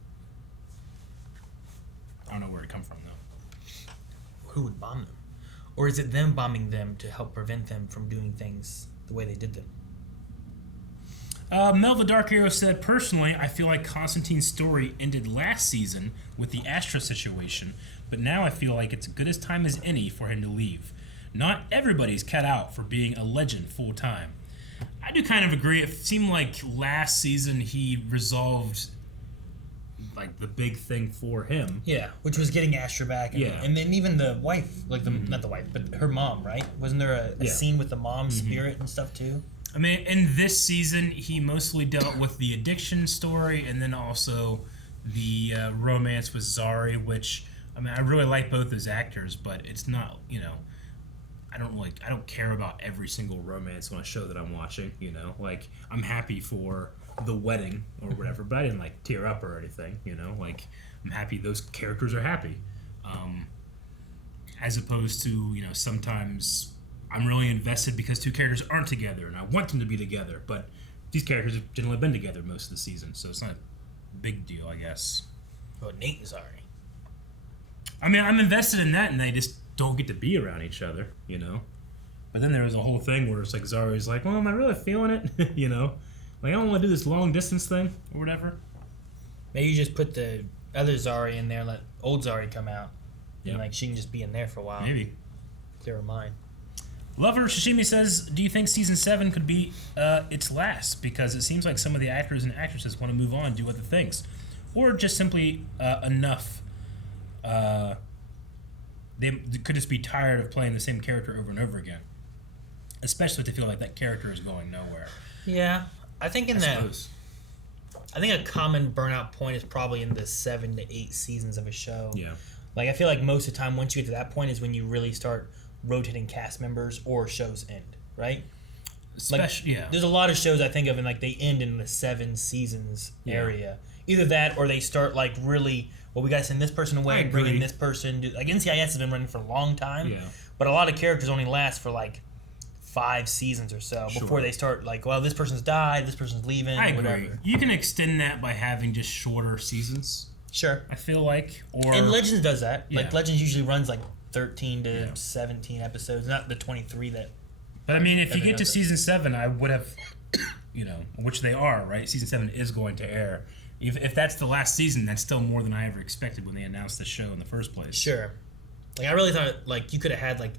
I don't know where it come from though. Who would bomb them? Or is it them bombing them to help prevent them from doing things the way they did them? Mel the Dark Arrow said, "Personally, I feel like Constantine's story ended last season with the Astra situation, but now I feel like it's as good as time as any for him to leave. Not everybody's cut out for being a legend full time." I do kind of agree. It seemed like last season he resolved like the big thing for him. Yeah, which was getting Astra back. And, and then even the wife, like the not the wife, but her mom, right? Wasn't there a scene with the mom's spirit and stuff too? I mean, in this season, he mostly dealt with the addiction story and then also the romance with Zari, which, I mean, I really like both those actors, but it's not, you know, I don't care about every single romance on a show that I'm watching, you know? Like, I'm happy for the wedding or whatever, but I didn't, like, tear up or anything, you know? Like, I'm happy those characters are happy. As opposed to, you know, sometimes I'm really invested because two characters aren't together and I want them to be together, but these characters have generally been together most of the season, so it's not a big deal, I guess. Oh, Nate and Zari. I mean, I'm invested in that and they just don't get to be around each other, you know? But then there was a whole thing where it's like Zari's like, well, am I really feeling it? You know? Like, I don't want to do this long distance thing or whatever. Maybe you just put the other Zari in there, let old Zari come out. Yeah. And, like, she can just be in there for a while. Maybe. Clear her mind. Lover Shishimi says, "Do you think season 7 could be its last? Because it seems like some of the actors and actresses want to move on, do other things. Or just simply enough. They could just be tired of playing the same character over and over again. Especially if they feel like that character is going nowhere." Yeah. I think I think a common burnout point is probably in the 7 to 8 seasons of a show. Yeah. Like, I feel like most of the time, once you get to that point, is when you really start rotating cast members or shows end, right? There's a lot of shows I think of and like they end in the 7 seasons area. Either that or they start like really, well, we got to send this person away and bring in this person. Like NCIS has been running for a long time, but a lot of characters only last for like 5 seasons or so before they start like, well, this person's died, this person's leaving, I whatever. agree. You can extend that by having just shorter seasons. Sure. I feel like. And Legends does that. Like Legends usually runs like 13 to 17 episodes, not the 23 that. But I mean, if you get to season 7, I would have, you know, which they are, right? Season 7 is going to air. If that's the last season, that's still more than I ever expected when they announced the show in the first place. Sure. Like, I really thought, like, you could have had, like,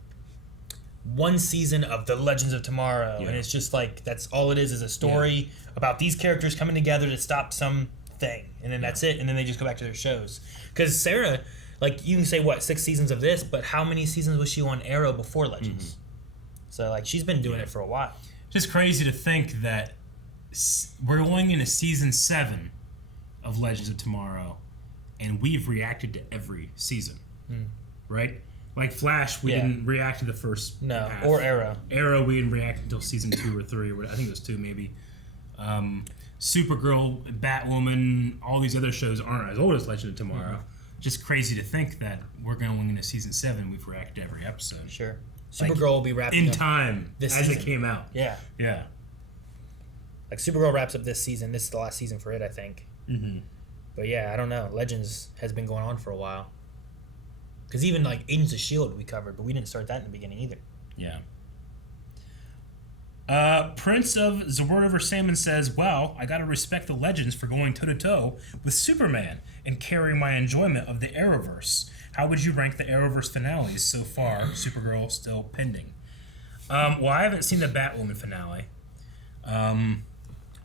1 season of The Legends of Tomorrow, and it's just, like, that's all it is a story about these characters coming together to stop some thing, and then that's it, and then they just go back to their shows. Because Sarah, like, you can say, 6 seasons of this, but how many seasons was she on Arrow before Legends? So, like, she's been doing it for a while. Just crazy to think that we're going into season 7 of Legends of Tomorrow, and we've reacted to every season, right? Like Flash, we didn't react to the first half. Or Arrow. Arrow, we didn't react until season 2 or 3. I think it was 2 maybe. Supergirl, Batwoman, all these other shows aren't as old as Legend of Tomorrow. Just crazy to think that we're going into season 7, we've reacted to every episode. Sure. Supergirl will be wrapping in up time this as season. it came out. Yeah. Yeah. Like Supergirl wraps up this season. This is the last season for it, I think. Mm-hmm. But yeah, I don't know. Legends has been going on for a while. Because even like Agents of S.H.I.E.L.D. we covered, but we didn't start that in the beginning either. Yeah. Prince of Zord over Salmon says, well, I gotta respect the Legends for going toe-to-toe with Superman and carrying my enjoyment of the Arrowverse. How would you rank the Arrowverse finales so far? Supergirl still pending. Well, I haven't seen the Batwoman finale. Batwoman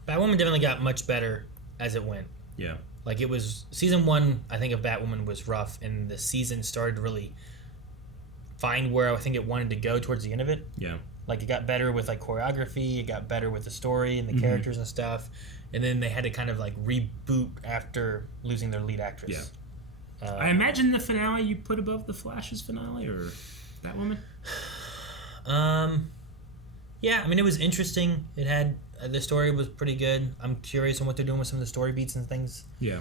definitely got much better as it went. Yeah. Like it was season 1, I think of Batwoman was rough, and the season started to really find where I think it wanted to go towards the end of it. Yeah. Like it got better with like choreography, it got better with the story and the characters and stuff, and then they had to kind of like reboot after losing their lead actress. Yeah. I imagine the finale you put above the Flash's finale or Batwoman. Yeah, I mean it was interesting. It had the story was pretty good. I'm curious on what they're doing with some of the story beats and things. Yeah.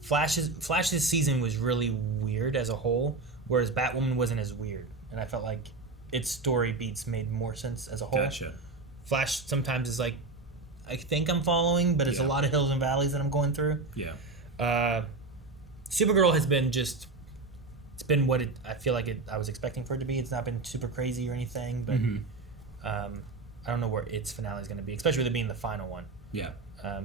Flash's season was really weird as a whole, whereas Batwoman wasn't as weird, and I felt like its story beats made more sense as a whole. Gotcha. Flash sometimes is like, I think I'm following, but it's a lot of hills and valleys that I'm going through. Yeah. Supergirl has been just, it's been what I feel like I was expecting for it to be. It's not been super crazy or anything, but I don't know where its finale is going to be, especially with it being the final one. Yeah.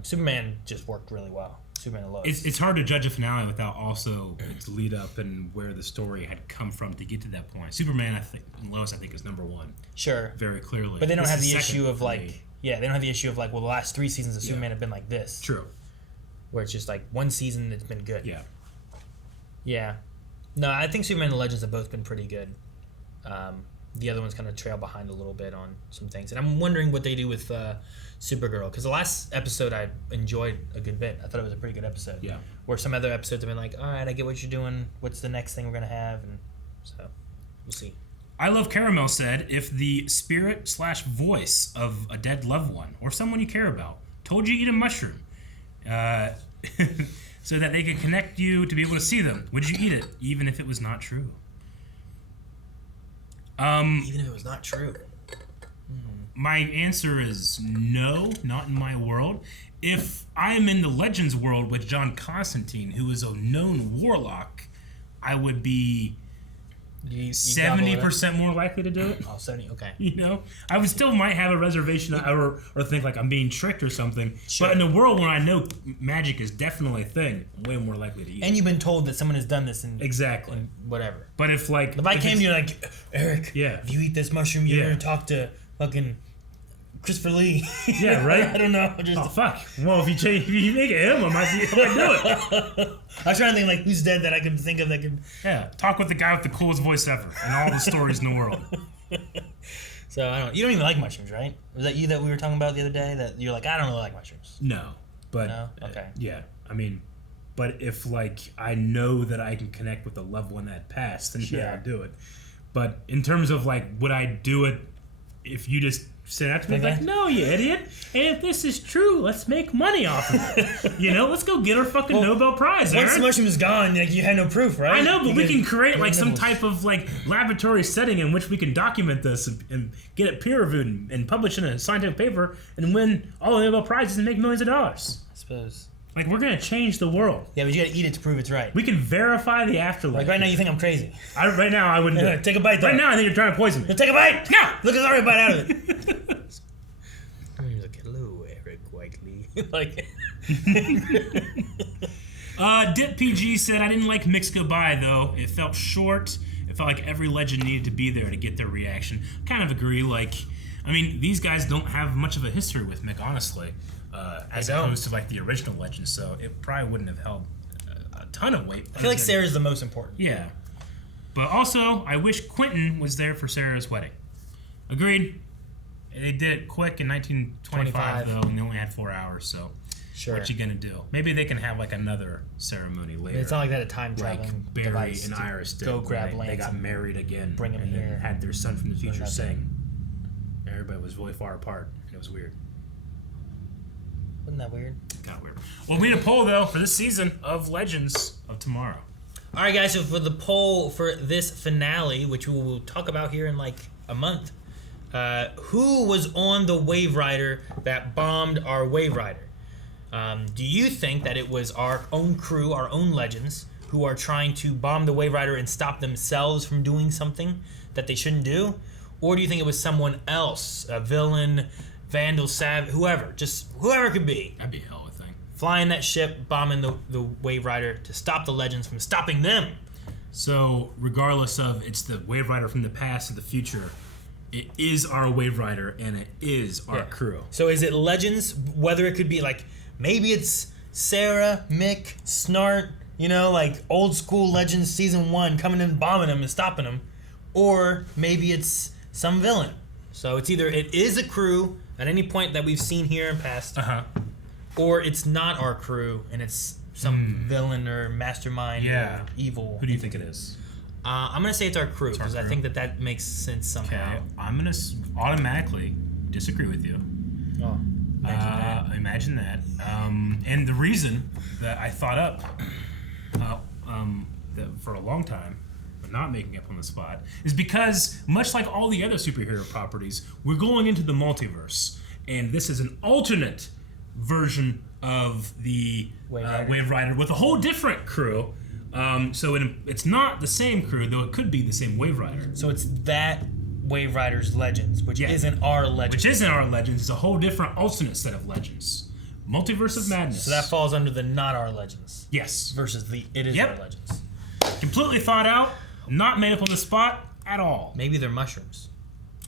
Superman just worked really well. Superman and Lois. It's hard to judge a finale without also its lead up and where the story had come from to get to that point. Superman, I think, and Lois, I think, is number one. Sure. Very clearly. But they don't This have is the second issue of for like, me. yeah, they don't have the issue of like, well, the last 3 seasons of Superman have been like this. True. Where it's just like one season that's been good. Yeah. Yeah. No, I think Superman and Legends have both been pretty good. The other ones kind of trail behind a little bit on some things. And I'm wondering what they do with Supergirl. Because the last episode I enjoyed a good bit. I thought it was a pretty good episode. Yeah. Where some other episodes have been like, all right, I get what you're doing. What's the next thing we're going to have? And so, we'll see. I Love Caramel said, if the spirit/voice of a dead loved one or someone you care about told you to eat a mushroom so that they could connect you to be able to see them, would you eat it, even if it was not true? Even if it was not true. My answer is no, not in my world. If I'm in the Legends world with John Constantine, who is a known warlock, I would be 70% more likely to do it. Oh, 70, okay. You know? I would still might have a reservation or think like I'm being tricked or something. Sure. But in a world where I know magic is definitely a thing, I'm way more likely to eat And you've been told that someone has done this and exactly. And whatever. But if like... If I came to you like, Eric, if you eat this mushroom, you're going to talk to fucking Christopher Lee. Yeah, right? I don't know. Just, oh, fuck. Well, if you make it him, I might do it. I was trying to think like who's dead that I could think of that could... Yeah, talk with the guy with the coolest voice ever in all the stories in the world. So, I don't... You don't even like mushrooms, right? Was that you that we were talking about the other day? That you're like, I don't really like mushrooms. No. But... No? Okay. Yeah. I mean... But if, like, I know that I can connect with a loved one that passed, then yeah, I'll do it. But in terms of, like, would I do it if you just said that to me? Like, no, you idiot. And if this is true, let's make money off of it. You know, let's go get our fucking Nobel Prize, Once Aaron. the mushroom is gone, like, you had no proof, right? I know, but we can create, like, some nibbles. type of, like, laboratory setting in which we can document this and get it peer-reviewed and publish in a scientific paper and win all the Nobel Prizes and make millions of dollars. I suppose. Like, we're going to change the world. Yeah, but you gotta eat it to prove it's right. We can verify the afterlife. Like, right now you think I'm crazy. Right now, I wouldn't do it. Take a bite, though. Right now, I think you're trying to poison me. Take a bite! No! Look, it's already a bite out of it. He's like, hello, Eric Whiteley. Like... Dip PG said, I didn't like Mick's goodbye, though. It felt short. It felt like every legend needed to be there to get their reaction. Kind of agree. Like, I mean, these guys don't have much of a history with Mick, honestly. As opposed to like the original legends, so it probably wouldn't have held a ton of weight. I feel like Sarah's the most important. Yeah, but also I wish Quentin was there for Sarah's wedding. Agreed. They did it quick in 1925 though, and they only had 4 hours. So, sure. What you gonna do? Maybe they can have like another ceremony later. It's not like that a time traveling like Barry device and to Iris did. go grab Lance they got and married again, bring him and here. then had their son from the future sing. Everybody was really far apart, and it was weird. Wasn't that weird? Got weird. Well, we need a poll, though, for this season of Legends of Tomorrow. All right, guys, so for the poll for this finale, which we will talk about here in like a month, who was on the Wave Rider that bombed our Wave Rider? Do you think that it was our own crew, our own legends, who are trying to bomb the Wave Rider and stop themselves from doing something that they shouldn't do? Or do you think it was someone else, a villain, Vandal, whoever, just whoever it could be? That'd be a hell of a thing. Flying that ship, bombing the Wave Rider to stop the legends from stopping them. So, regardless of it's the Wave Rider from the past or the future, it is our Wave Rider and it is our crew. So is it legends, whether it could be like, maybe it's Sarah, Mick, Snart, you know, like old school Legends Season 1 coming in, bombing them and stopping them, or maybe it's some villain. So it's either it is a crew at any point that we've seen here in past, or it's not our crew and it's some villain or mastermind or evil. Who do you think it is? I'm going to say it's our crew because I think that makes sense somehow. Okay, I'm going to automatically disagree with you. Oh, imagine that. And the reason that I thought up that for a long time, but not making up on the spot, is because much like all the other superhero properties, we're going into the multiverse, and this is an alternate version of the Wave Rider with a whole different crew. So it's not the same crew, though it could be the same Wave Rider. So it's that Wave Rider's Legends, which isn't our Legends. Which isn't our Legends. It's a whole different alternate set of Legends. Multiverse of Madness. So that falls under the not our Legends. Yes. Versus the it is our Legends. Completely thought out, not made up on the spot at all. Maybe they're mushrooms.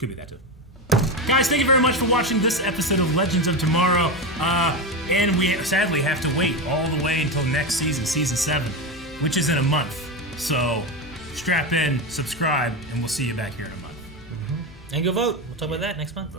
Could be that too. Guys, thank you very much for watching this episode of Legends of Tomorrow. And we sadly have to wait all the way until next season, Season 7, which is in a month. So strap in, subscribe, and we'll see you back here in a month. And go vote. We'll talk about that next month.